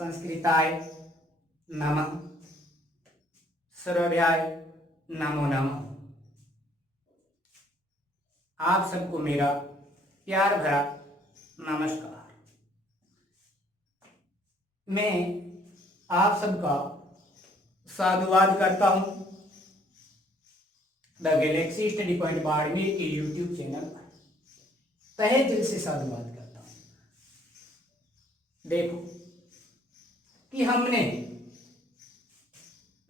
संस्कृताय नमः। सर्वभ्याय नमो नमः। आप सबको मेरा प्यार भरा नमस्कार। मैं आप सबका साधुवाद करता हूं the Galaxy study point Barmer के यूट्यूब चैनल पर तहे दिल से साधुवाद करता हूं। देखो कि हमने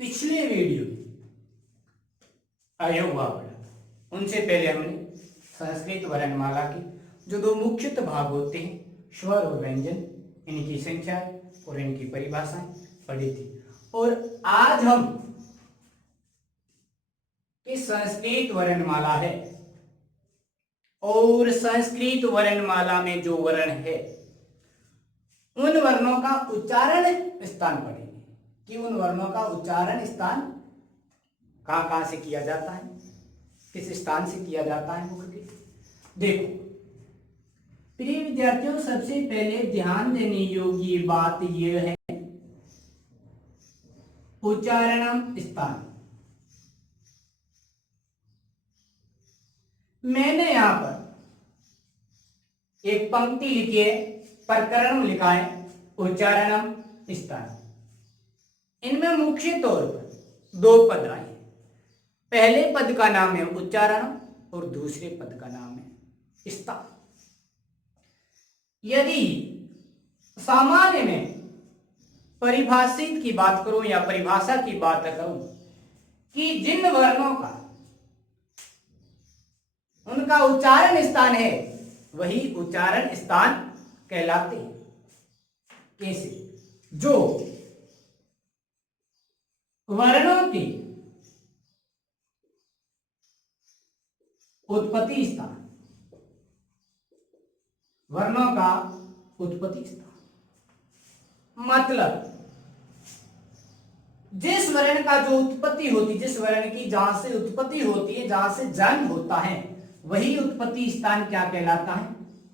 पिछले वीडियो अयोगवा पढ़ा, उनसे पहले हमने संस्कृत वर्णमाला के जो दो मुख्यतः भाग होते हैं, स्वर और व्यंजन, इनकी संख्या और इनकी परिभाषाएं पढ़ी थी। और आज हम इस संस्कृत वर्णमाला है और संस्कृत वर्णमाला में जो वर्ण है उन वर्णों का उच्चारण स्थान पढ़ेंगे कि उन वर्णों का उच्चारण स्थान कहां कहां से किया जाता है, किस स्थान से किया जाता है मुख के। देखो प्रिय विद्यार्थियों, सबसे पहले ध्यान देने योग्य बात यह है उच्चारण स्थान। मैंने यहां पर एक पंक्ति लिखी है, प्रकरण लिखा है उच्चारण स्थान। इनमें मुख्य तौर पर दो पद आए। पहले पद का नाम है उच्चारण और दूसरे पद का नाम है स्थान। यदि सामान्य में परिभाषित की बात करूं या परिभाषा की बात करूं कि जिन वर्णों का उनका उच्चारण स्थान है वही उच्चारण स्थान कहलाते हैं। कैसे? जो वर्णों की उत्पत्ति स्थान, वर्णों का उत्पत्ति स्थान मतलब जिस वर्ण का जो उत्पत्ति होती, जिस वर्ण की जहां से उत्पत्ति होती है, जहां से जन्म होता है, वही उत्पत्ति स्थान क्या कहलाता है?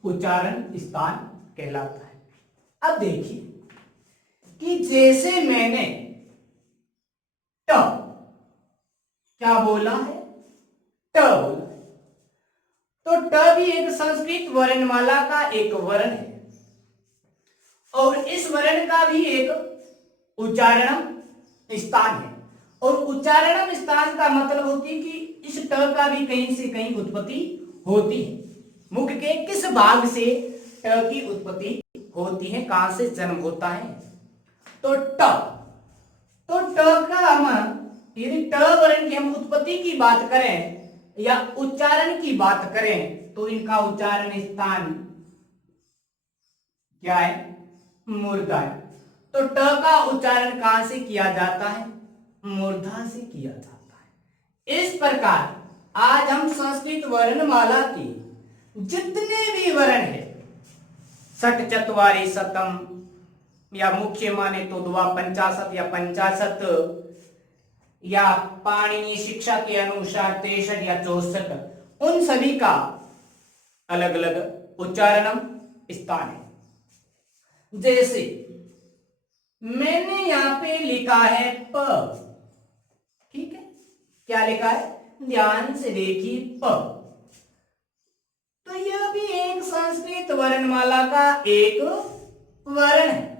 उच्चारण स्थान कहलाता है। अब देखिए कि जैसे मैंने ट क्या बोला है, ट बोला है, तो ट भी एक संस्कृत वर्णमाला का एक वर्ण है और इस वर्ण का भी एक उच्चारण स्थान है। और उच्चारण स्थान का मतलब होती है कि इस ट का भी कहीं से कहीं उत्पत्ति होती है। मुख के किस भाग से ट की उत्पत्ति होती है, कहां से जन्म होता है? तो ट का हम यदि ट वर्ण की हम उत्पत्ति की बात करें या उच्चारण की बात करें तो इनका उच्चारण स्थान क्या है? मूर्धा है। तो ट का उच्चारण कहां से किया जाता है? मूर्धा से किया जाता है। इस प्रकार आज हम संस्कृत वर्णमाला के जितने भी वर्ण है, षट चत्वारि शतम या मुख्य माने तो द्वा पंचाशत या पंचाशत या पाणिनि शिक्षा के अनुसार 63 या 64, उन सभी का अलग अलग उच्चारण स्थान है। जैसे मैंने यहां पे लिखा है प, ठीक है, क्या लिखा है? ध्यान से देखिए प। तो यह भी एक संस्कृत वर्णमाला का एक वर्ण है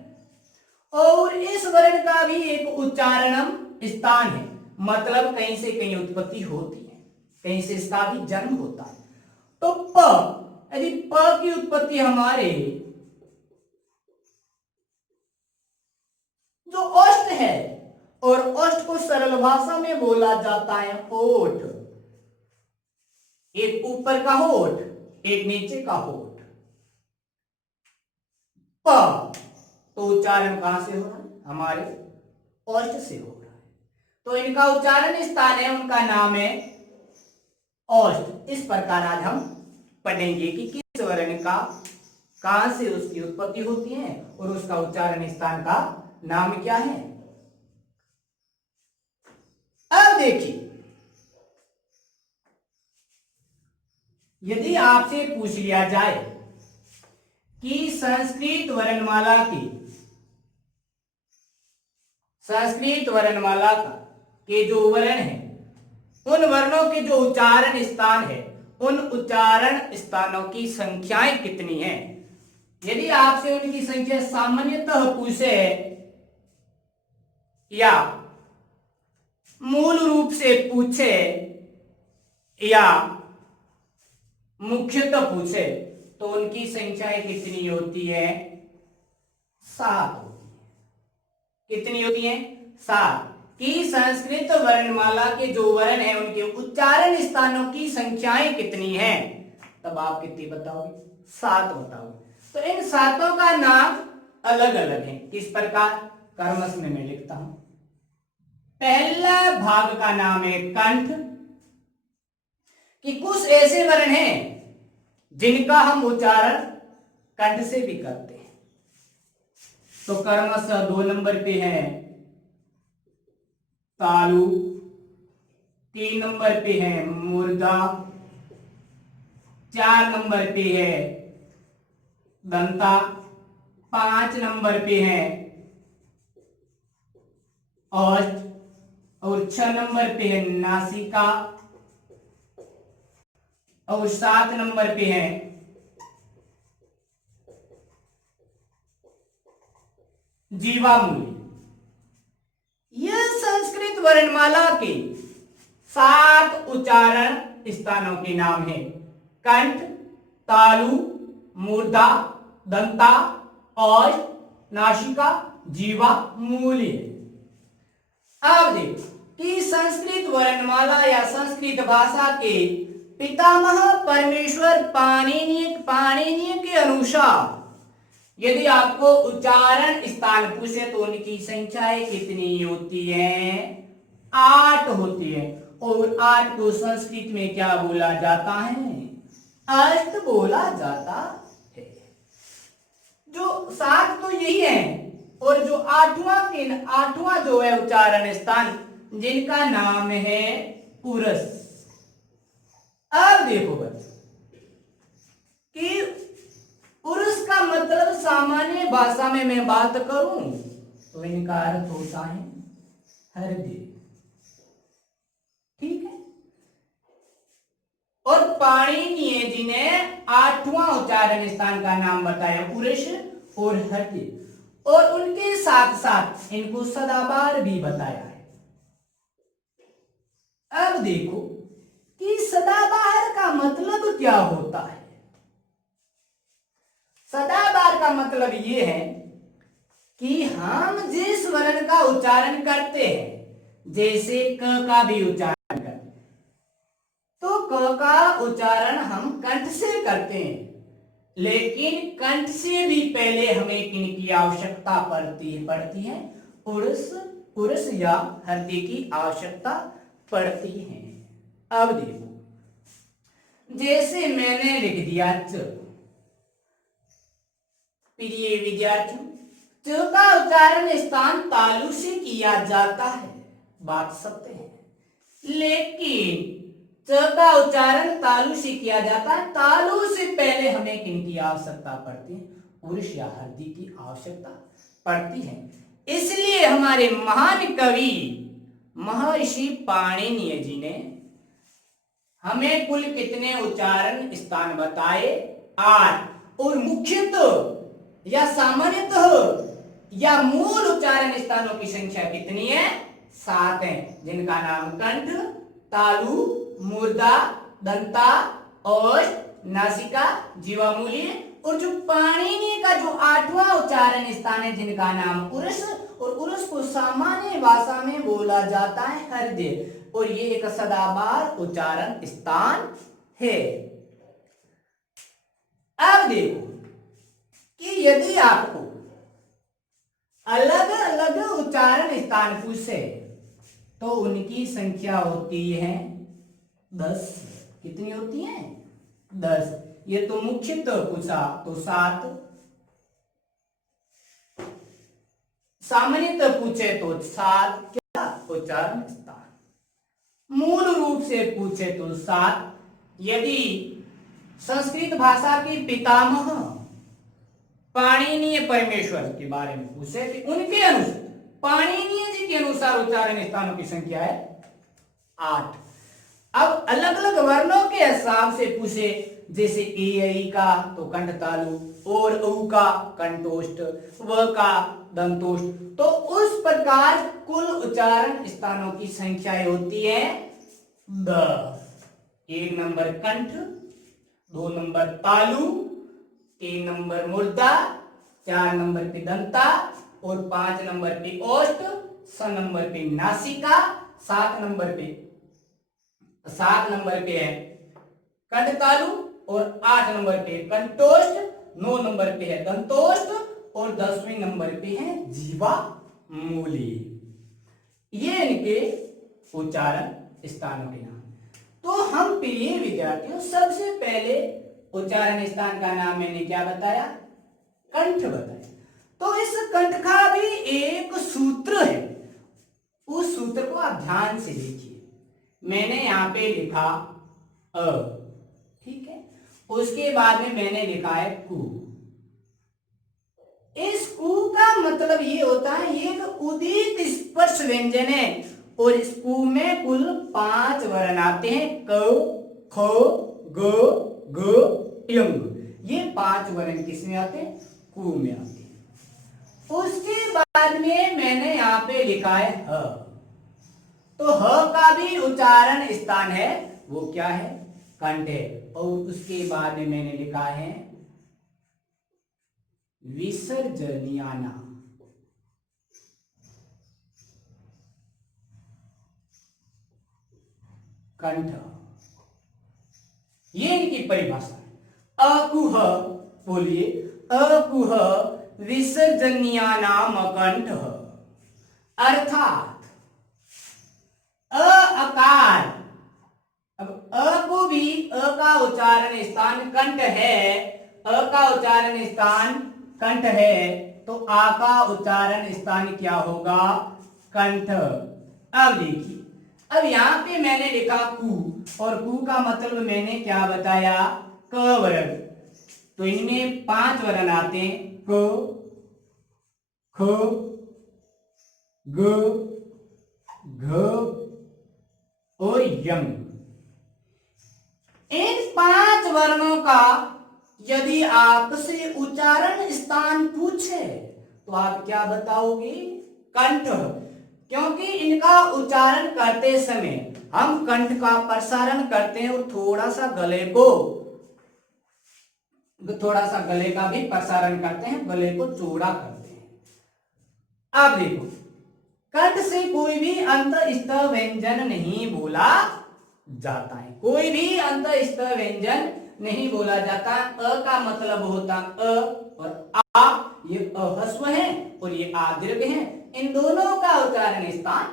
और इस वर्ण का भी एक उच्चारण स्थान है, मतलब कहीं से कहीं उत्पत्ति होती है, कहीं से इसका भी जन्म होता है। तो प, यदि प की उत्पत्ति हमारे जो ओष्ठ है, और ओष्ठ को सरल भाषा में बोला जाता है होठ, एक ऊपर का होठ, एक नीचे का होठ। प तो उच्चारण कहां से हो रहा है? हमारे ओष्ठ से हो रहा है। तो इनका उच्चारण स्थान है, उनका नाम है ओष्ठ। इस प्रकार आज हम पढ़ेंगे कि किस वर्ण का कहां से उसकी उत्पत्ति होती है और उसका उच्चारण स्थान का नाम क्या है। अब देखिए, यदि आपसे पूछ लिया जाए कि संस्कृत वर्णमाला की संस्कृत वर्णमाला का के जो वर्ण है, उन वर्णों के जो उच्चारण स्थान है, उन उच्चारण स्थानों की संख्याएं कितनी हैं। यदि आपसे उनकी संख्या सामान्यतः पूछे या मूल रूप से पूछे या मुख्यतः पूछे, तो उनकी संख्याएं कितनी होती है? 7 होती है। कितनी होती है? 7। कि संस्कृत वर्णमाला के जो वर्ण है उनके उच्चारण स्थानों की संख्याएं कितनी हैं, तब आप कितनी बताओगे? 7 बताओगे। तो इन 7 का नाम अलग अलग है। किस प्रकार? कर्मश में मैं लिखता हूं। पहला भाग का नाम है कंठ, कि कुछ ऐसे वर्ण हैं जिनका हम उच्चारण कंठ से भी करते हैं। तो कर्मश 2 नंबर पे है तालु, 3 नंबर पे है मुर्दा, 4 नंबर पे है दंता, 5 नंबर पे है औष्ठ, और 6 नंबर पे है नासिका, और 7 नंबर पे है जीवामूली। यह संस्कृत वर्णमाला के 7 उच्चारण स्थानों के नाम है। कंठ, तालु, मूर्धा, दंता, औष्ठ, नासिका, जीवा, मूली। अब देखो कि संस्कृत वर्णमाला या संस्कृत भाषा के पितामह परमेश्वर पाणिनि के अनुसार यदि आपको उच्चारण स्थान पूछे तो उनकी संख्याएं कितनी होती है? 8 होती है। और 8 को संस्कृत में क्या बोला जाता है? अष्ट बोला जाता है। जो 7 तो यही है, और जो 8वां जो है उच्चारण स्थान, जिनका नाम है उरस। अब देखो बच्चों कि उरस का मतलब सामान्य भाषा में मैं बात करूं तो इनका अर्थ होता है हृदय। ठीक है। और पाणिनि जी ने 8वां उच्चारण स्थान का नाम बताया उरस और हृदय, और उनके साथ साथ इनको सदाबहार भी बताया है। अब देखो कि सदाबहार का मतलब क्या होता है। सदाबहार का मतलब यह है कि हम जिस वर्ण का उच्चारण करते हैं, जैसे क का भी उच्चारण करते हैं, तो क का उच्चारण हम कंठ से करते हैं, लेकिन कंठ से भी पहले हमें किनकी आवश्यकता पड़ती है? उरस या हृदय की आवश्यकता पड़ती है। अब देखो, जैसे मैंने लिख दिया च, प्रिय विद्यार्थियों, च का उच्चारण स्थान तालु से किया जाता है, बात सत्य है। लेकिन च का उच्चारण तालु से किया जाता है, तालु से पहले हमें किनकी आवश्यकता पड़ती है? उर्ष या हृदय की आवश्यकता पड़ती है। इसलिए हमारे महान कवि महर्षि पाणिनि जी ने हमें कुल कितने उच्चारण स्थान बताए? 8। और मुख्यतः या सामान्यतः या मूल उच्चारण स्थानों की संख्या कितनी है? 7 है, जिनका नाम कंठ, तालु, मूर्धा, दंता, औष्ठ, नासिका, जीवामूली, और जो पाणिनि का जो 8वां उच्चारण स्थान है, जिनका नाम उरस, और उरस को सामान्य भाषा में बोला जाता है हृदय, और ये एक सदाबहार उच्चारण स्थान है। अब देखो कि यदि आपको अलग अलग उच्चारण स्थान पूछे तो उनकी संख्या होती है 10। कितनी होती है? 10। ये तो मुख्यतः पूछा तो 7, सामान्यतः पूछे तो 7 क्या उच्चारण स्थान, मूल रूप से पूछे तो 7। यदि संस्कृत भाषा के पितामह पाणिनीय परमेश्वर के बारे में पूछे कि उनके अनुसार पाणिनीय जी इसी के अनुसार उच्चारण स्थानों की संख्या है 8। अब अलग अलग वर्णों के हिसाब से पूछे, जैसे ए ऐ का तो कंठ तालु, और उ का कंठोष्ठ, व का दंतोष्ठ, तो उस प्रकार कुल उच्चारण स्थानों की संख्याएं होती है 10। 1 नंबर कंठ, 2 नंबर तालु, 3 नंबर मूर्धा, 4 नंबर पे दंता, और 5 नंबर पे ओष्ठ, 6 नंबर पे नासिका, 7 नंबर पे है कंठ तालु, और 8 नंबर पे कंठोष्ठ, 9 नंबर पे है दंतोष्ठ, और 10वें नंबर पे है जीवा मूली। ये इनके उच्चारण स्थानों के नाम। तो हम प्रिय विद्यार्थियों, सबसे पहले उच्चारण स्थान का नाम मैंने क्या बताया? कंठ बताया। तो इस कंठ का भी एक सूत्र है, उस सूत्र को आप ध्यान से देखिए। मैंने यहां पे लिखा अ, ठीक है, उसके बाद में मैंने लिखा है कु। इस कु का मतलब ये होता है, ये एक उदित स्पर्श व्यंजन है, और इस कु में कुल 5 वर्ण आते हैं, क, ख, ग, घ, यंग। ये 5 वर्ण किसमें आते हैं? कु में आते हैं। उसके बाद में मैंने यहां पे लिखा है ह। तो ह का भी उच्चारण स्थान है, वो क्या है? कंठ है। और उसके बाद में मैंने लिखा है विसर्जनियाना। कंठ, ये इनकी परिभाषा है। अकुह, बोलिए, अकुह विसर्जनियानाम कंठ, अर्थात अकार। अब अ को भी, अ का उच्चारण स्थान कंठ है, अ का उच्चारण स्थान कंठ है, तो आ का उच्चारण स्थान क्या होगा? कंठ। अब देखिए, अब यहां पे मैंने लिखा कु, और कु का मतलब मैंने क्या बताया? क वर्ण। तो इनमें 5 वर्ण आते हैं, क, ख, ग, घ और यम। इन 5 वर्णों का यदि आपसे उच्चारण स्थान पूछे तो आप क्या बताओगे? कंठ। क्योंकि इनका उच्चारण करते समय हम कंठ का प्रसारण करते हैं, और थोड़ा सा गले का भी प्रसारण करते हैं, गले को चौड़ा करते हैं। अब देखो, कंठ से कोई भी अंतस्थ व्यंजन नहीं बोला जाता है, कोई भी अंतस्थ व्यंजन नहीं बोला जाता। अ का मतलब होता अ, और आ, ये अह्स्व है और ये आ दीर्घ है, इन दोनों का उच्चारण स्थान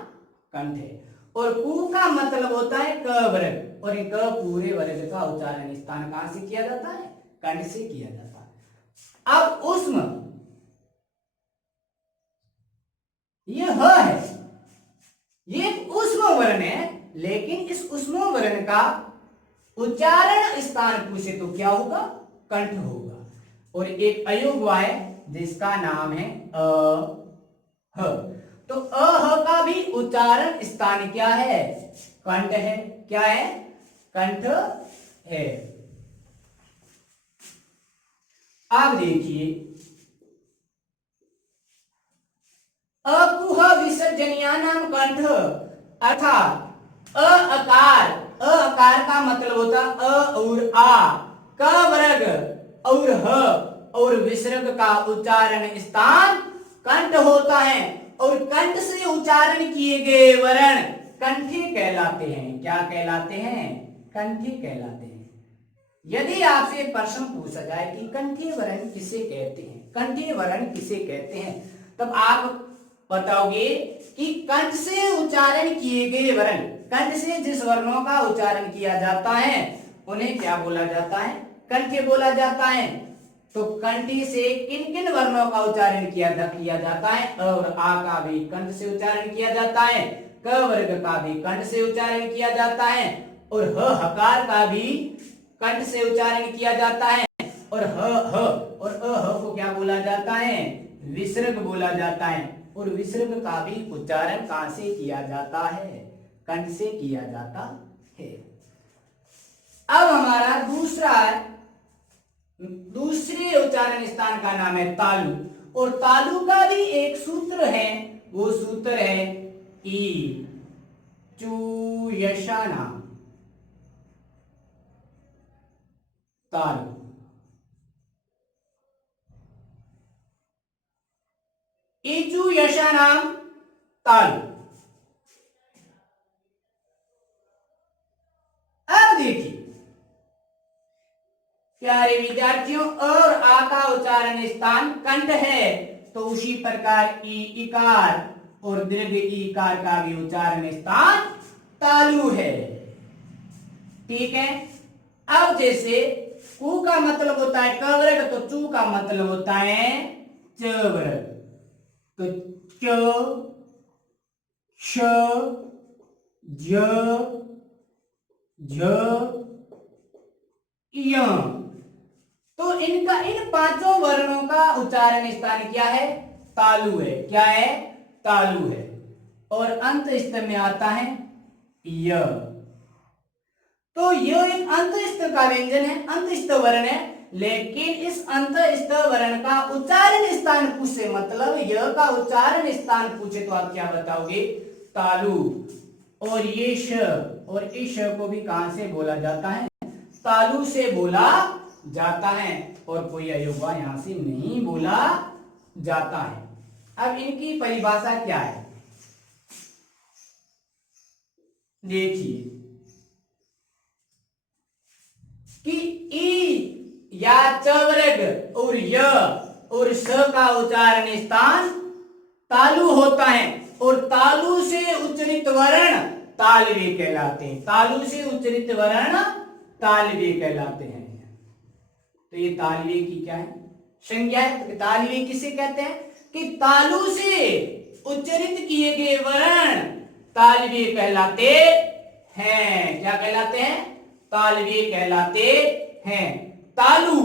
कंठ है। और कु का मतलब होता है क वर्ग, और क पूरे वर्ग का उच्चारण स्थान कहां से किया जाता है? कंठ से किया जाता है। अब उष्म, ये ह है, ये उष्म वर्ण है, लेकिन इस उष्म वर्ण का उच्चारण स्थान पूछे तो क्या होगा? कंठ होगा। और एक अयोग्य है जिसका नाम है ह। तो अह का भी उच्चारण स्थान क्या है? कंठ है। क्या है? कंठ है। आप देखिए, अकुह विसर्जनियानाम कंठ, अर्थात अ अकार का मतलब होता अ और आ, क वर्ग और ह और विसर्ग का उच्चारण स्थान कंठ होता है, और कंठ से उच्चारण किए गए वर्ण कंठी कहलाते हैं। क्या कहलाते हैं? कंठी कहलाते हैं। यदि आपसे प्रश्न पूछा जाए कि कंठी वर्ण किसे कहते हैं, कंठी वर्ण किसे कहते हैं, तब आप बताओगे कि कंठ से उच्चारण किए गए वर्ण, कंठ से जिस वर्णों का उच्चारण किया जाता है उन्हें क्या बोला जाता है? कंठ बोला जाता है। तो कंठी से किन किन वर्णों का उच्चारण किया जाता है? अ और आ का भी कंठ से उच्चारण किया जाता है, क वर्ग का भी कंठ से उच्चारण किया जाता है, और ह हकार का भी कंठ से उच्चारण किया जाता है, और ह और अह को क्या बोला जाता है? विसर्ग बोला जाता है। और विसर्ग का भी उच्चारण कहां से किया जाता है? कंठ से किया जाता है। अब हमारा दूसरे उच्चारण स्थान का नाम है तालु, और तालु का भी एक सूत्र है, वो सूत्र है ई चू यशाना तालु। ईचू यशानाम तालु। अब देखिए प्यारे विद्यार्थियों, और आ का उच्चारण स्थान कंठ है, तो उसी प्रकार ई इकार और दीर्घ ईकार का भी उच्चारण स्थान तालु है। ठीक है। अब जैसे कु का मतलब होता है कवर्ग, तो चू का मतलब होता है चवर्ग। तो च श ज झ य, तो इनका इन पांचों वर्णों का उच्चारण स्थान क्या है? तालु है। क्या है? तालु है। और अंत स्थ में आता है य। तो यह एक अंतस्थ का व्यंजन है, अंतस्थ वर्ण है, लेकिन इस अंतस्थ वर्ण का उच्चारण स्थान पूछे, मतलब य का उच्चारण स्थान पूछे, तो आप क्या बताओगे? तालु। और ये श, और इस श को भी कहां से बोला जाता है? तालु से बोला जाता है, और कोई अयोगवा यहां से नहीं बोला जाता है। अब इनकी परिभाषा क्या है देखिए, कि ई या चवर्ग और य और स का उच्चारण स्थान तालु होता है, और तालु से उच्चरित वर्ण तालव्य कहलाते हैं। तालु से उच्चरित वर्ण तालव्य कहलाते हैं। तो ये तालव्य की क्या है? संज्ञा है। तो तालव्य किसे कहते हैं? कि तालु से उच्चरित किए गए वर्ण तालव्य कहलाते हैं। क्या कहलाते हैं? तालव्य कहलाते हैं। तालु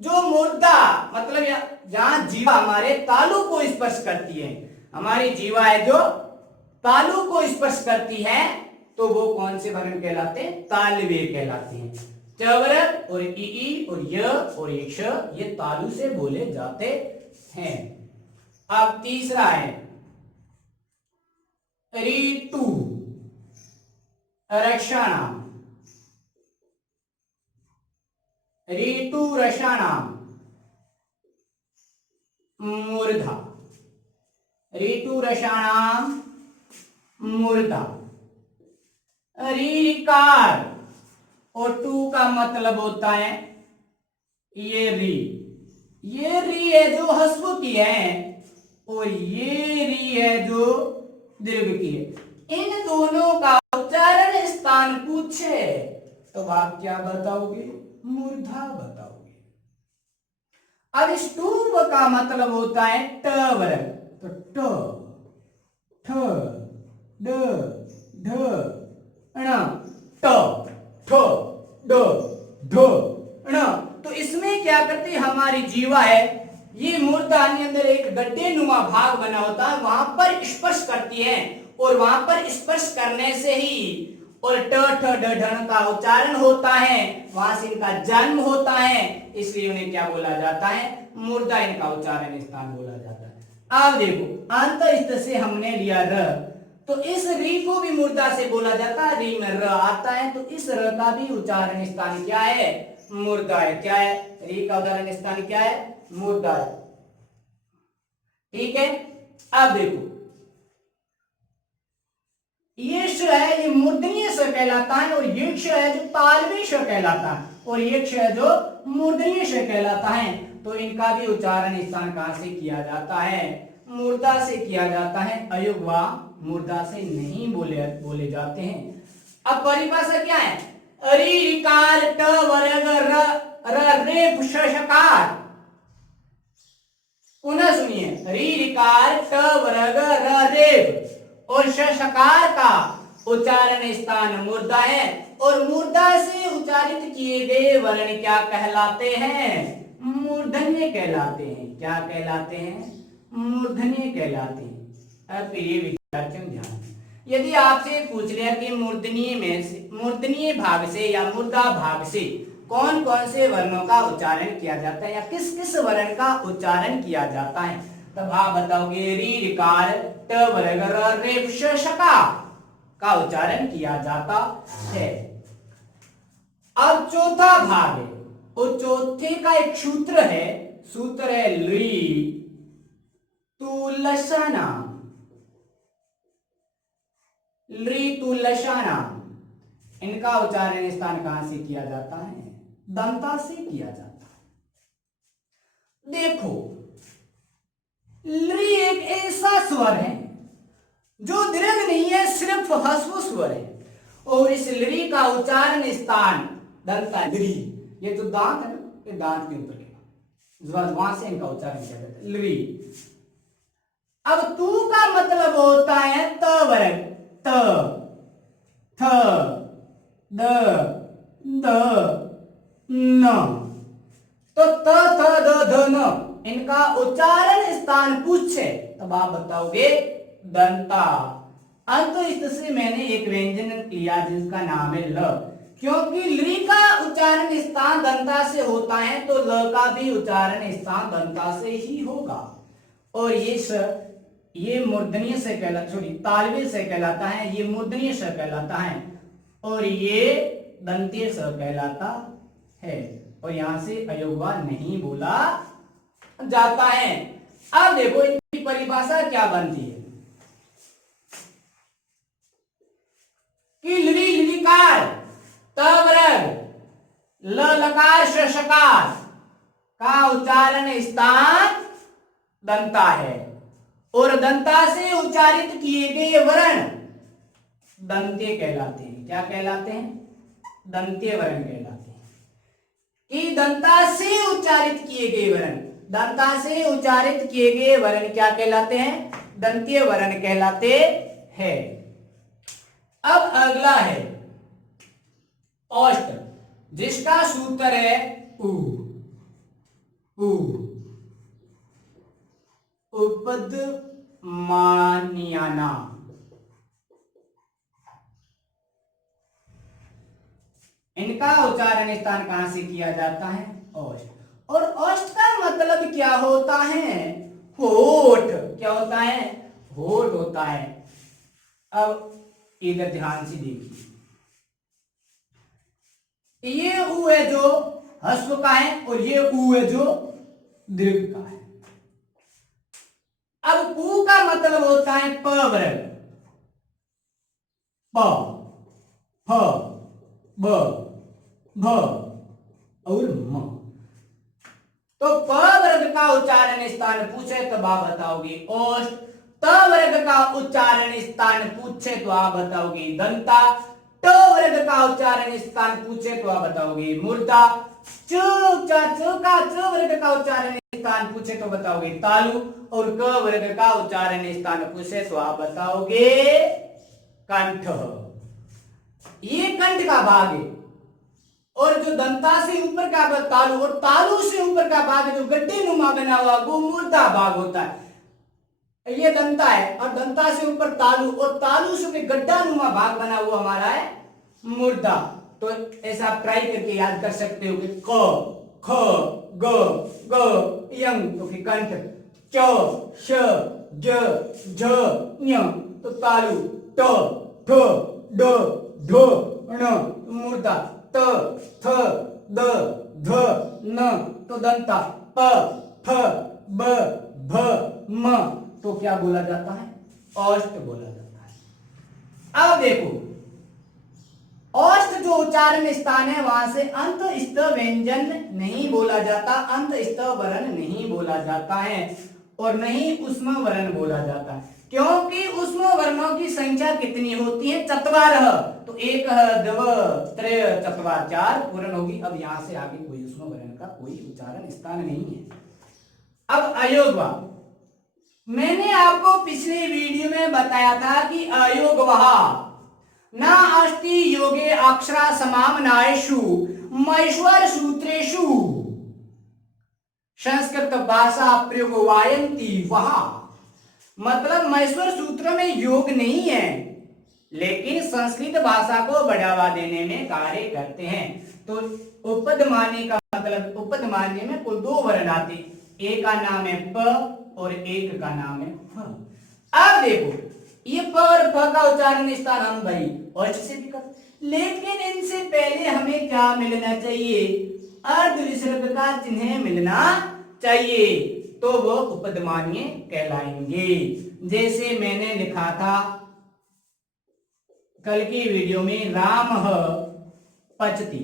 जो मुर्दा, मतलब जहां जीवा हमारे तालु को स्पर्श करती है, हमारी जीवा है जो तालु को स्पर्श करती है, तो वो कौन से वर्ण कहलाते हैं? तालव्य कहलाते हैं। चवर्ग और ई और य और श ये तालु से बोले जाते हैं। अब तीसरा है ऋतु रक्षाणाम। ऋतु रक्षाणाम मूर्धा। ऋतु रक्षाणाम मूर्धा। ऋकार और टू का मतलब होता है ये री। ये री है जो हस्व की है, और ये री है जो दीर्घ की है। इन दोनों का उच्चारण स्थान पूछे तो आप क्या बताओगे? मूर्धा बताओगे। अब इस टू का मतलब होता है ट वर्ग, तो ट ठ ड ढ ण ट ठ ड ढ ण। तो इसमें क्या करते हैं, हमारी जीवा है ये मूर्धान्य के अंदर एक गड्ढे नुमा भाग बना होता है, वहां पर स्पर्श करती है, और वहां पर स्पर्श करने से ही और ट ठ ड ढ का उच्चारण होता है, वहां से इनका जन्म होता है, इसलिए उन्हें क्या बोला जाता है? मूर्धा। इनका उच्चारण स्थान बोला जाता है। अब देखो अंत से हमने लिया र, तो इस री को भी मूर्धा से बोला जाता है। री में र आता है, तो इस र का भी उच्चारण स्थान क्या है? मूर्धा है। क्या है? री का उच्चारण स्थान क्या है? मूर्धा है। ठीक है। अब देखो ये श है, ये मूर्धन्य स कहलाता है, और ये श है जो तालव्य श कहलाता है, और ये श है जो मूर्धन्य श कहलाता है। तो इनका भी उच्चारण स्थान कहां से किया जाता है? मूर्धा से किया जाता है। अयुग्वा मूर्धा से नहीं बोले जाते हैं। अब परिभाषा क्या है? रि ऋकार ट वर्ग र रेफ षकार। पुनः सुनिए, रि ऋकार ट वर्ग र रेफ और षकार का उच्चारण स्थान मूर्धा है, और मूर्धा से उच्चारित किए गए वर्ण क्या कहलाते हैं? मूर्धन्य कहलाते हैं। क्या कहलाते हैं? मूर्धन्य कहलाते हैं। अब ये विद्यार्थियों ध्यान, यदि आपसे पूछ लिया कि मूर्धन्य में से, मूर्धन्य भाग से या मूर्धा भाग से कौन कौन से वर्णों का उच्चारण किया जाता है या किस किस वर्ण का उच्चारण किया जाता है, तब आप बताओगे री ऋकार ट वर्ग र रेफ श शका का उच्चारण किया जाता है। अब चौथा भाग है, और चौथे का एक सूत्र है ली तू लसाना, ली तू लसाना, इनका उच्चारण स्थान कहां से किया जाता है, दंता से किया जाता है। देखो ली एक ऐसा स्वर है जो दीर्घ नहीं है, सिर्फ ह्रस्व स्वर है, और इस ली का उच्चारण स्थान दंता ली, ये तो दांत है ना, ये दांत के ऊपर वहां से इनका उच्चारण किया जाता है ली। अब तू का मतलब होता है त वर्ग, त थ द द न, तो त थ द ध न इनका उच्चारण स्थान पूछे तब आप बताओगे दंता। अंत से मैंने एक व्यंजन लिया जिसका नाम है ल, क्योंकि ली का उच्चारण स्थान दंता से होता है तो ल का भी उच्चारण स्थान दंता से ही होगा, और ये मूर्धन्य से कहलाता, सॉरी तालव्य से कहलाता है, ये मूर्धन्य से कहलाता है, और ये दंतीय स कहलाता है, और यहां से अयोगवा नहीं बोला जाता है। अब देखो इनकी परिभाषा क्या बनती है कि लिकार तवर्ग ल लकार श शकार का उच्चारण स्थान दंता है, और दंता से उच्चारित किए गए वर्ण दंते कहलाते हैं। क्या कहलाते हैं, दंते वर्ण कहलाते हैं। कि दंता से उच्चारित किए गए वर्ण, दंता से उच्चारित किए गए वर्ण क्या कहलाते हैं, दंतीय वर्ण कहलाते हैं। अब अगला है औष्ठ, जिसका सूत्र है उ, उपद मानियाना। इनका उच्चारण स्थान कहां से किया जाता है, औष्ठ, और औष्ठ का मतलब क्या होता है, होठ। क्या होता है, होठ होता है। अब इधर ध्यान से देखिए, ये उ है जो ह्रस्व का है, और ये उ है जो दीर्घ का है। अब पू का मतलब होता है प वर्ग, प फ ब भ और म। तो प वर्ग का उच्चारण स्थान पूछे तो आप बताओगे औष्ठ, त वर्ग का उच्चारण स्थान पूछे तो आप बताओगे दंता, ट वर्ग का उच्चारण स्थान पूछे तो आप बताओगे मूर्धा, च वर्ग का उच्चारण स्थान पूछे तो बताओगे तालु, और क वर्ग का उच्चारण स्थान पूछे तो आप बताओगे कंठ। ये कंठ का भाग है, और जो दंता से ऊपर का भाग तालु, और तालु से ऊपर का भाग जो गड्ढे नुमा बना हुआ वो मूर्धा भाग होता है। ये दंता है, और दंता से ऊपर तालु, और तालु से गड्ढा नुमा भाग बना हुआ हमारा है मूर्धा। तो ऐसा आप ट्राई करके याद कर सकते हो कि क ख ग ग यंग तो फिर कंठ, च श ज झ ञ तो तालु, ट ठ ड ढ ण मूर्धा, त थ द ध न तो दंता, प फ ब भ म तो क्या बोला जाता है, औष्ठ बोला जाता है। अब देखो औष्ठ जो उच्चारण स्थान है वहां से अंत स्थ व्यंजन नहीं बोला जाता, अंत स्थ वर्ण नहीं बोला जाता है, और नहीं उष्म वर्ण बोला जाता है, क्योंकि उष्म वर्णों की संख्या कितनी होती है, चत्वारः। तो एक द्व त्रय चत्वार, चार पूर्ण होगी। अब यहां से आगे कोई उष्म वर्ण का कोई उच्चारण स्थान नहीं है। अब अयोगवा, मैंने आपको पिछले वीडियो में बताया था कि अयोगवहा ना अस्ति योगे अक्षरा समामनायेषु महेश्वर सूत्रेषु संस्कृत भाषा प्रयोग वायंती वहा, मतलब महेश्वर सूत्र में योग नहीं है लेकिन संस्कृत भाषा को बढ़ावा देने में कार्य करते हैं। तो उपदमान्य का मतलब उपदमान्य में कुल दो वर्ण आते, एक का नाम है प और एक का नाम है फ। अब देखो ये प और फ का उच्चारण स्थान हम भाई और से भी कर, लेकिन इनसे पहले हमें क्या मिलना चाहिए, अर्ध विसर्ग का चिन्ह मिलना चाहिए, तो वो उपदमान्य कहलाएंगे। जैसे मैंने लिखा था कल की वीडियो में राम पचती,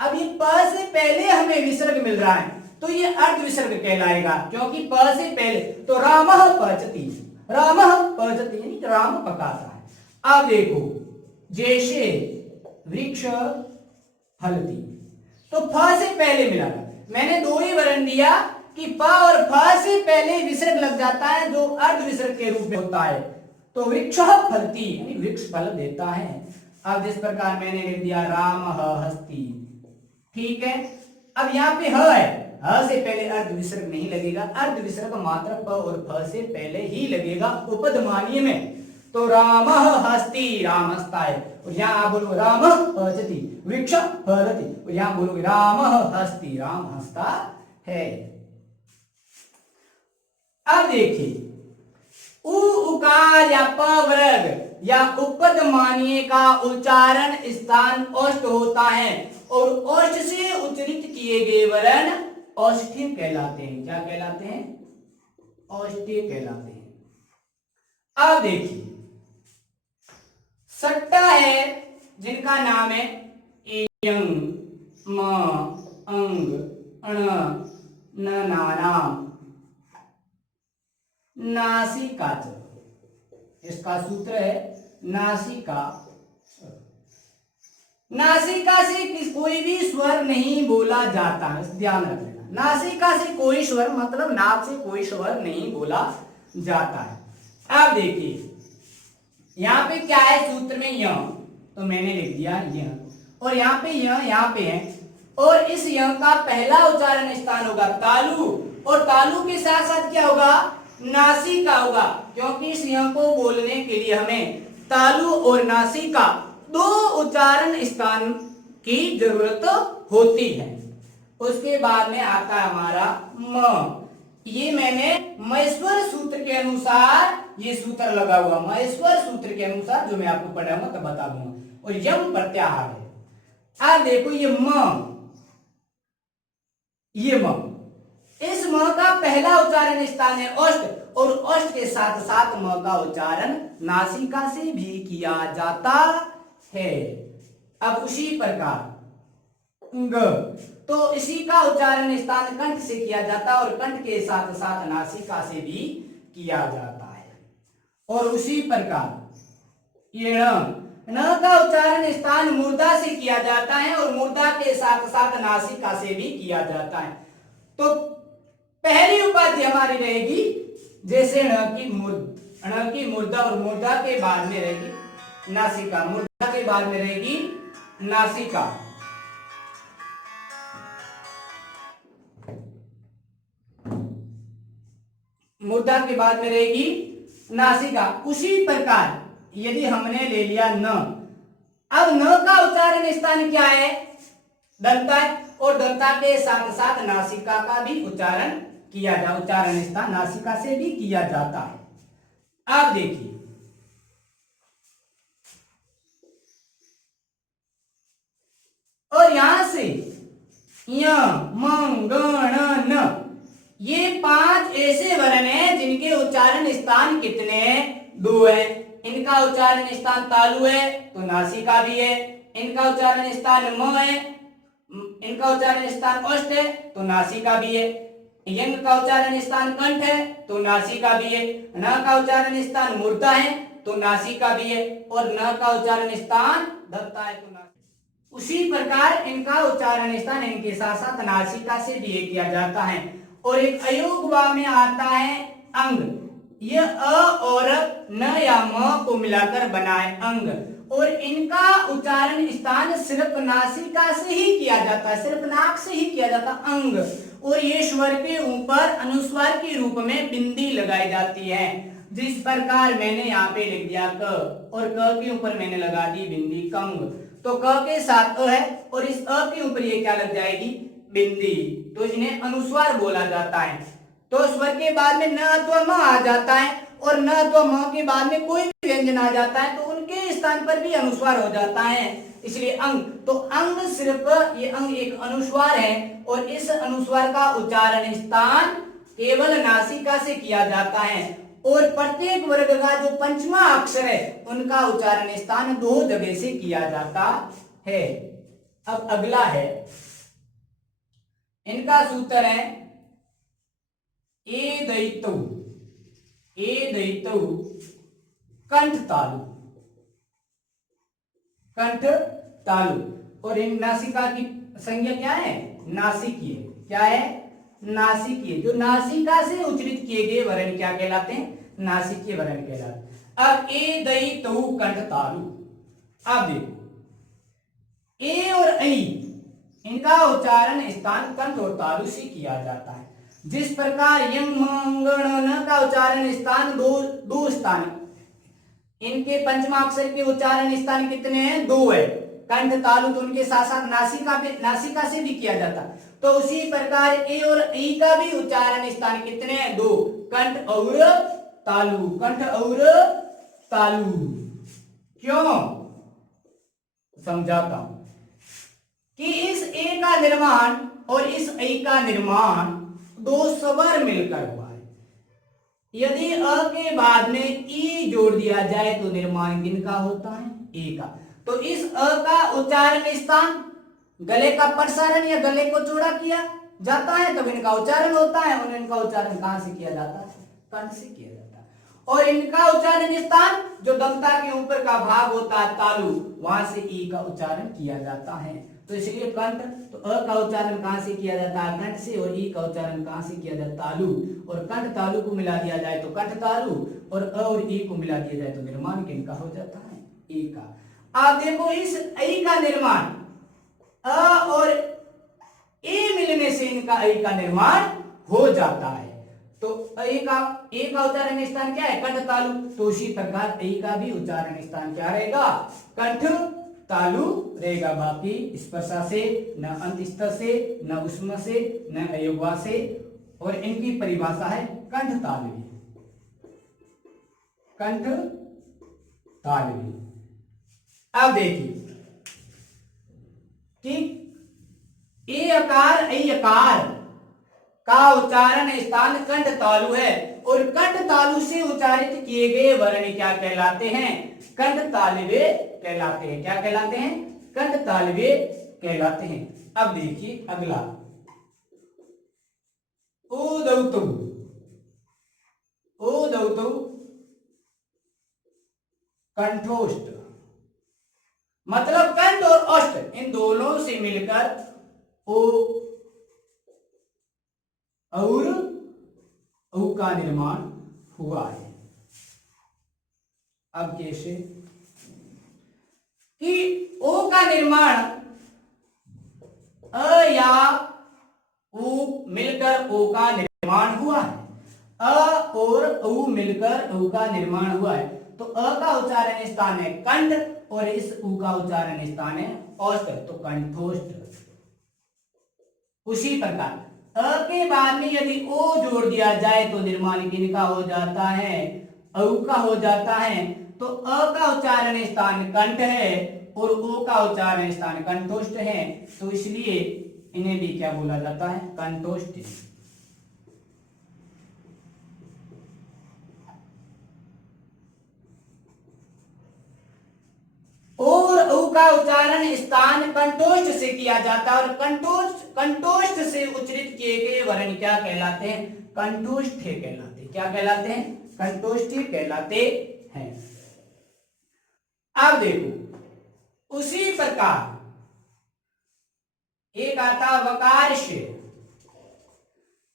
अब ये प से पहले हमें विसर्ग मिल रहा है तो ये अर्ध विसर्ग कहलाएगा, क्योंकि प से पहले तो राम पचती, राम पचती यानी राम पकाता है। अब देखो जैसे वृक्ष फलती, तो फ से पहले मिला था, मैंने दो ही वर्ण दिया कि प और फ से पहले विसर्ग लग जाता है जो अर्ध विसर्ग के रूप में होता है, तो वृक्ष फलती यानी वृक्ष फल देता है। अब जिस प्रकार मैंने लिख दिया राम हस्ती, ठीक है। अब यहाँ पे है, ह से पहले अर्ध विसर्ग नहीं लगेगा, अर्ध विसर्ग मात्र प और फ से पहले ही लगेगा उपदमान्य में, तो राम हस्ती राम हंसता है, और यहाँ आप बोलोगे राम हस्ती वृक्ष फलती, और यहाँ बोलोगे राम हस्ती राम हंसता है। अब देखिए उ उकार या प वर्ग या उपदमान्य का उच्चारण स्थान औष्ठ होता है और औष्ठ से उच्चरित किए गए वर्ण औष्ठ्य कहलाते हैं। क्या कहलाते हैं? औष्ठ्य कहलाते हैं। अब देखिए सट्टा है जिनका नाम है यंग म अंग अण न नाना नासिका, इसका सूत्र है नासिका। नासिका से कोई भी स्वर नहीं बोला जाता है, ध्यान रख लेना। नासिका से कोई स्वर मतलब नाक से कोई स्वर नहीं बोला जाता है। अब देखिए यहाँ पे क्या है सूत्र में य, तो मैंने लिख दिया य, और यहाँ पे य यहाँ पे है, और इस य का पहला उच्चारण स्थान होगा तालु, और तालु के साथ साथ क्या होगा? नासिका होगा, क्योंकि इस य को बोलने के लिए हमें तालु और नासिका दो उच्चारण स्थान की जरूरत होती है। उसके बाद में आता है हमारा म, ये मैंने महेश्वर सूत्र के अनुसार ये सूत्र लगा हुआ, महेश्वर सूत्र के अनुसार जो मैं आपको पढ़ाऊंगा तब बता दूंगा, और यम प्रत्याहार है। अब देखो ये म, ये म, इस म का पहला उच्चारण स्थान है औष्ठ, और औष्ठ के साथ साथ म का उच्चारण नासिका से भी किया जाता है। अब उसी प्रकार ग, तो इसी का उच्चारण स्थान कंठ से किया जाता है और कंठ के साथ साथ नासिका से भी किया जाता है। और उसी प्रकार ये न का उच्चारण स्थान मूर्धा से किया जाता है और मूर्धा के साथ साथ नासिका से भी किया जाता है। तो पहली उपाधि हमारी रहेगी जैसे ण की मूर्धा, और मूर्धा के बाद में रहेगी नासिका, मूर्धा के बाद में रहेगी नासिका। मूर्धा के बाद में रहेगी नासिका। उसी प्रकार यदि हमने ले लिया न, अब न का उच्चारण स्थान क्या है? दंता, और दंता के साथ साथ नासिका का भी उच्चारण किया जा, उच्चारण स्थान नासिका से भी किया जाता है। अब देखिए और यहां से य म ग न, ये पांच ऐसे वर्ण हैं जिनके उच्चारण स्थान कितने हैं? दो है। इनका उच्चारण स्थान तालु है तो नासिका भी है, इनका उच्चारण स्थान म है, इनका उच्चारण स्थान औष्ठ है तो नासिका भी है, यंग का उच्चारण स्थान कंठ है तो नासिका भी है, न का उच्चारण स्थान मूर्धा है तो नासिका भी है, और न का उच्चारण स्थान दंता है तो नासिका। उसी प्रकार इनका उच्चारण स्थान इनके साथ साथ नासिका से भी किया जाता है। और एक अयोग वा में आता है अंग, यह अ और न या म को मिलाकर बनाए अंग, और इनका उच्चारण स्थान सिर्फ नासिका से ही किया जाता है, सिर्फ नाक से ही किया जाता है, अंग। और ये स्वर के ऊपर अनुस्वार के रूप में बिंदी लगाई जाती है, जिस प्रकार मैंने यहाँ पे लिख दिया क, और क के ऊपर मैंने लगा दी बिंदी कंग। तो क के साथ अ है और इस अ के ऊपर ये क्या लग जाएगी, बिंदी, तो इन्हें अनुस्वार बोला जाता है। तो स्वर के बाद में न अथवा म आ जाता है और न अथवा म के बाद में कोई भी व्यंजन आ जाता है तो उनके स्थान पर भी अनुस्वार हो जाता है, इसलिए अंग। तो अंग सिर्फ ये अंग एक अनुस्वार है और इस अनुस्वार का उच्चारण स्थान केवल नासिका से किया जाता है, और प्रत्येक वर्ग का जो पंचमा अक्षर है उनका उच्चारण स्थान दो जगह से किया जाता है। अब अगला है, इनका सूत्र है ए दैतौ कंठ तालु, कंठ तालु। और इन नासिका की संज्ञा क्या है, नासिकीय। क्या है, नासिकीय। जो नासिका से उच्चारित किए गए वर्ण क्या कहलाते हैं, नासिकीय वर्ण कहलाते हैं। अब ए दैतौ कंठ तालु, अब देखो ए और ऐ इनका उच्चारण स्थान कंठ और तालु से किया जाता है, जिस प्रकार यम मंगण का उच्चारण स्थान दो स्थान, इनके पंचमाक्षर के उच्चारण स्थान कितने हैं, दो है, कंठ तालु। तो उनके साथ साथ नासिका से भी किया जाता। तो उसी प्रकार ए और ई का भी उच्चारण स्थान कितने हैं, दो, कंठ और तालु, कंठ और तालु। क्यों, समझाता हूं कि इस ए का निर्माण और इस ऐ का निर्माण दो स्वर मिलकर हुआ है। यदि अ के बाद में ई जोड़ दिया जाए तो निर्माण किनका होता है, ए का। तो इस अ का उच्चारण स्थान गले का प्रसारण या गले को चौड़ा किया जाता है तब इनका उच्चारण होता है, और इनका उच्चारण कहां से किया जाता है, कंठ से किया जाता है। और इनका उच्चारण स्थान जो दंता के ऊपर का भाग होता है तालु, वहां से ई का उच्चारण किया जाता है। तो इसलिए कंठ, तो अ का उच्चारण कहां से किया जाता है, कंठ से, और ई का उच्चारण कहां से किया जाता है, तालु। और कंठ तालु को मिला दिया जाए तो कंठ तालु, और अ और ई को मिला दिया जाए तो निर्माण किनका हो जाता है, ए का। आप देखो इस ऐ का निर्माण अ और ए मिलने से इनका ऐ का निर्माण हो जाता है। तो ए का उच्चारण स्थान क्या है, कंठ तालु। तो उसी प्रकार ऐ का भी उच्चारण स्थान क्या रहेगा, कंठ तालु रहेगा। बाकी स्पर्शा से, न अंतस्थ से, न उष्म से, न अयोगवा से, और इनकी परिभाषा है कंठ तालवी, कंठ तालवी। अब देखिए कि ए अकार ऐ अकार का उच्चारण स्थान कंठ तालु है, और कंठ तालु से उच्चारित किए गए वर्ण क्या कहलाते हैं, कंठ तालवे कहलाते हैं। क्या कहलाते हैं, कंठ तालवे कहलाते हैं। अब देखिए अगला, उदौतु, उदौतु कंठोष्ठ, मतलब कंठ और ओष्ठ इन दोनों से मिलकर ओ और औ का निर्माण हुआ है। अब कैसे, कि ओ का निर्माण अ या उ मिलकर ओ का निर्माण हुआ है, अ और उ मिलकर उ का निर्माण हुआ है। तो अ का उच्चारण स्थान है कंठ और इस उ का उच्चारण स्थान है ओष्ठ, तो कंठोष्ठ। उसी प्रकार अ के बाद में यदि ओ जोड़ दिया जाए तो निर्माण किनका हो जाता है, औ का हो जाता है। तो अ का उच्चारण स्थान कंठ है और ओ का उच्चारण स्थान कंठोष्ठ है, तो इसलिए इन्हें भी क्या बोला जाता है, कंठोष्ठ। और उ का उच्चारण स्थान कंठोष्ठ से किया जाता है, और कंठोष्ठ से उच्चारित किए गए वर्ण क्या कहलाते हैं, कंठोष्ठ कहलाते हैं। क्या कहलाते हैं, कंठोष्ठ कहलाते हैं। अब देखो उसी प्रकार एक आता वकार से,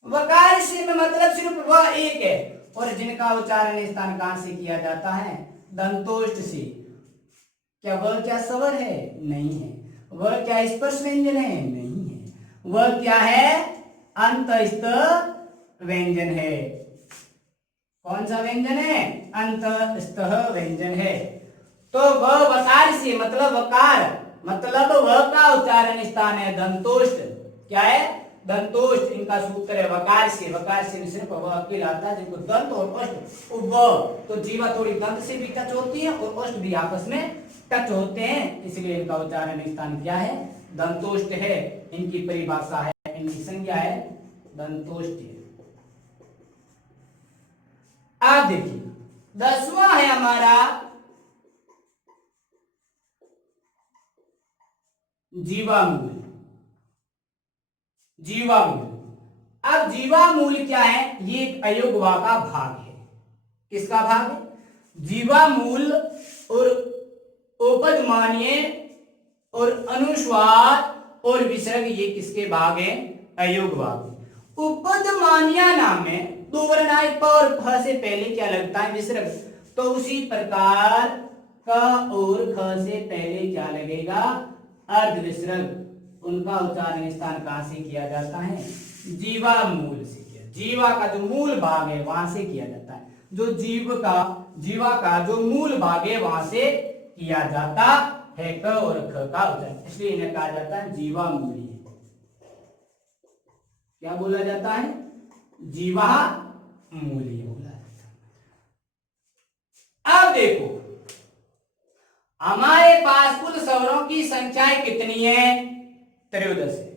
वकार से में मतलब सिर्फ वह एक है, और जिनका उच्चारण स्थान कहां से किया जाता है, दंतोष्ठ से। क्या वह क्या स्वर है? नहीं है। वह क्या स्पर्श व्यंजन है? नहीं है। वह क्या है? अंतस्थ व्यंजन है। कौन सा व्यंजन है? अंतस्थ व्यंजन है। तो वह वकार से मतलब वकार मतलब वह का उच्चारण स्थान है दंतोष्ठ। क्या है? दंतोष्ठ। इनका सूत्र है वकार से सिर्फ वह अकेला आता है जिनको दंत और ओष्ठ तो जीवा थोड़ी दंत से भी टच होती है और ओष्ठ भी आपस में टच होते हैं, इसलिए इनका उच्चारण स्थान क्या है? दंतोष्ठ है। इनकी परिभाषा है, इनकी संज्ञा है दंतोष्ठ। आप देखिए 10वां है हमारा जीवामूल। अब जीवामूल क्या है? ये एक अयोगवा का भाग है। किसका भाग है? जीवामूल और उपदमानीय और अनुस्वार और विसर्ग ये किसके भाग है? अयोगवा। उपदमानीय नाम में दो वर्ण आए प और फ से पहले क्या लगता है? विसर्ग। तो उसी प्रकार क और ख से पहले क्या लगेगा? अर्ध विसर्ग। उनका उच्चारण स्थान कहां से किया जाता है? जीवामूल से किया। जीवा का जो मूल भाग है वहां से किया जाता है। जो जीवा का जो मूल भाग है वहां से किया जाता है क और ख का उच्चारण, इसलिए इन्हें कहा जाता है जीवामूली। क्या बोला जाता है? जीवामूली बोला जाता है। अब देखो हमारे पास कुल स्वरों की संख्याएं कितनी है? 13 है।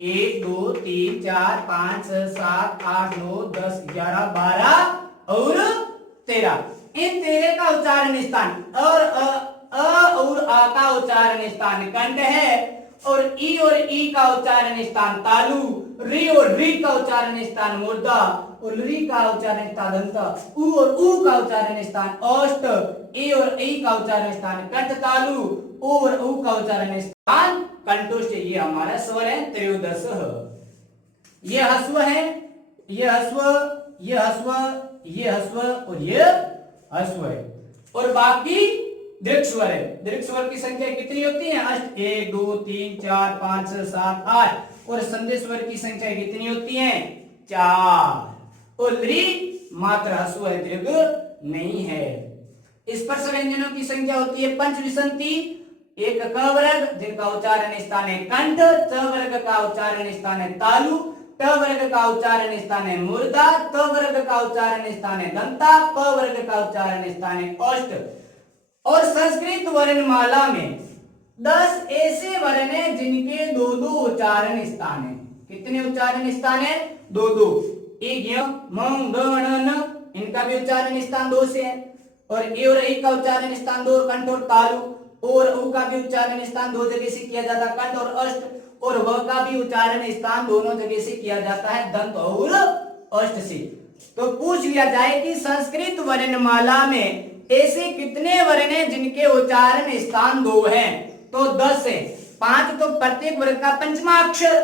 1 2 3 4 5 6 7 8 9 10 11 12 और 13। इन 13 का उच्चारण स्थान और और आ का उच्चारण स्थान कंठ है और ई का उच्चारण स्थान तालु, री और री का उच्चारण स्थान मूर्धा और री का उच्चारण स्थान दंत, उ और उ का उच्चारण स्थान ओष्ठ, ए और ई का उच्चारण स्थान कंठ तालु, उ और उ का उच्चारण स्थान कंठोष्ठ। ये हमारा स्वर है 13। ये हस्व है, ये हस्व, ये हस्व, ये हस्व और ये हस्व है। और बाकी दीर्घ स्वर है। दीर्घ स्वर की संख्या कितनी होती है? अष्ट। 1 2 3 4 5 6 7 8। और संधि स्वर की संख्या कितनी होती है? 4। और री मात्र हस्व है, दीर्घ नहीं है। स्पर्श व्यंजनों की संख्या होती है पंचविंशति। एक क वर्ग जिनका उच्चारण स्थान है कंठ, च वर्ग का उच्चारण स्थान है तालु, ट वर्ग का उच्चारण स्थान है मूर्धा, त वर्ग का उच्चारण स्थान है दंता, प वर्ग का उच्चारण स्थान है ओष्ठ। और संस्कृत वर्णमाला में 10 ऐसे वर्ण हैं जिनके 2-2 उच्चारण स्थान है। कितने उच्चारण स्थान है? 2-2। इनका भी उच्चारण स्थान 2 से है। और ए और ई का उच्चारण स्थान 2 कंठ और तालु, और उ का भी उच्चारण स्थान 2 जगह से किया जाता है कंठ और अष्ट, और व का भी उच्चारण स्थान दोनों जगह से किया जाता है दंत और अष्ट से। तो पूछ लिया जाए कि संस्कृत वर्णमाला में ऐसे कितने वर्ण हैं जिनके उच्चारण स्थान 2 हैं? तो 10 है। 5 तो प्रत्येक वर्ग का पंचमा अक्षर,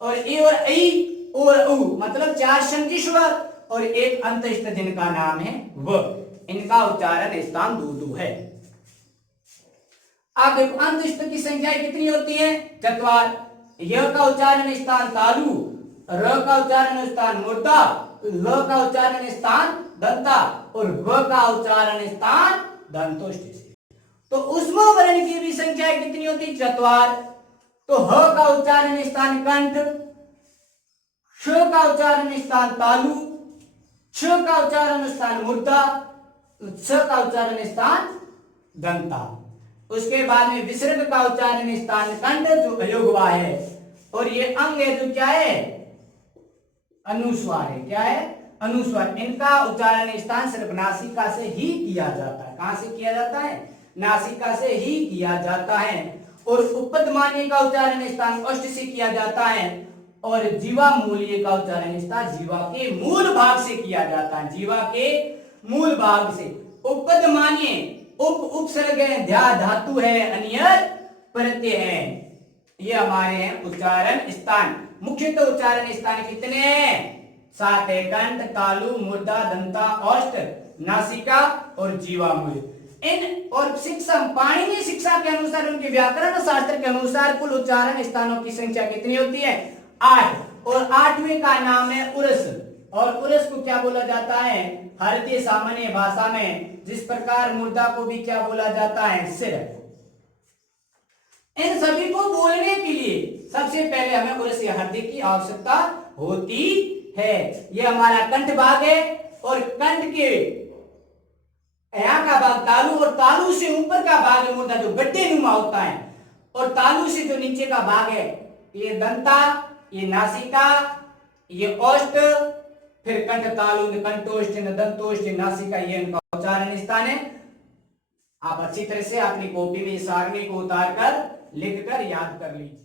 और ए और ई और उ मतलब 4 संधि स्वर, और एक अंतस्थ जिनका नाम है व। इनका उच्चारण स्थान 2-2 है। आप देखो अंतस्थ की संख्या कितनी होती है? 4। य का उच्चारण स्थान तालु, र का उच्चारण स्थान मूर्धा, ल का उच्चारण स्थान दंता और व का उच्चारण स्थान दंतोष्ठ से। तो उष्म वर्ण की भी संख्या कितनी होती? 4। तो ह का उच्चारण स्थान कंठ, श का उच्चारण स्थान तालु, छ का उच्चारण स्थान मूर्धा, स का उच्चारण स्थान दंता। उसके बाद में विसर्ग का उच्चारण स्थान कंठ जो अयोगवा है, और ये अंग है जो क्या है? अनुस्वार है। क्या है? अनुस्वार। इनका उच्चारण स्थान सिर्फ नासिका से ही किया जाता है। कहां से किया जाता है? नासिका से ही किया जाता है। और उपदमानीय का उच्चारण स्थान ओष्ठ से किया जाता है, और जीवामूलीय का उच्चारण स्थान जीवा के मूल भाग से किया जाता है। जीवा के मूल भाग से। उपदमानीय उपसर्ग है, ध्या धातु है, अनियत प्रत्यय है। ये हमारे हैं उच्चारण स्थान। मुख्यतः उच्चारण स्थान कितने हैं? 7 है। कंठ, तालु, मूर्धा, दंता, ओष्ठ, नासिका और जीवामूल। इन और शिक्षा पाणिनि शिक्षा के अनुसार, उनके व्याकरण शास्त्र के अनुसार कुल उच्चारण स्थानों की संख्या कितनी होती है? 8। और 8वें का नाम है उरस। और उरस को क्या बोला जाता है भारतीय सामान्य भाषा में? जिस प्रकार मुर्दा को भी क्या बोला जाता है? सिर। इन सभी को बोलने के लिए सबसे पहले हमें उरस या हृदय की आवश्यकता होती है। ये हमारा कंठ भाग है और कंठ के यहाँ का भाग तालु और तालु से ऊपर का भाग है मुर्दा, जो गड्ढे नुमा होता है। और तालु से जो नीचे का भाग है, ये दंता, ये नासिका, ये ओष्ठ, फिर कंठ तालु, कंठोष्ठ, दंतोष्ठ, नासिका, ये इनका उच्चारण स्थान है। आप अच्छी तरह से अपनी कॉपी में इस सारणी को उतार कर लिख कर याद कर लीजिए।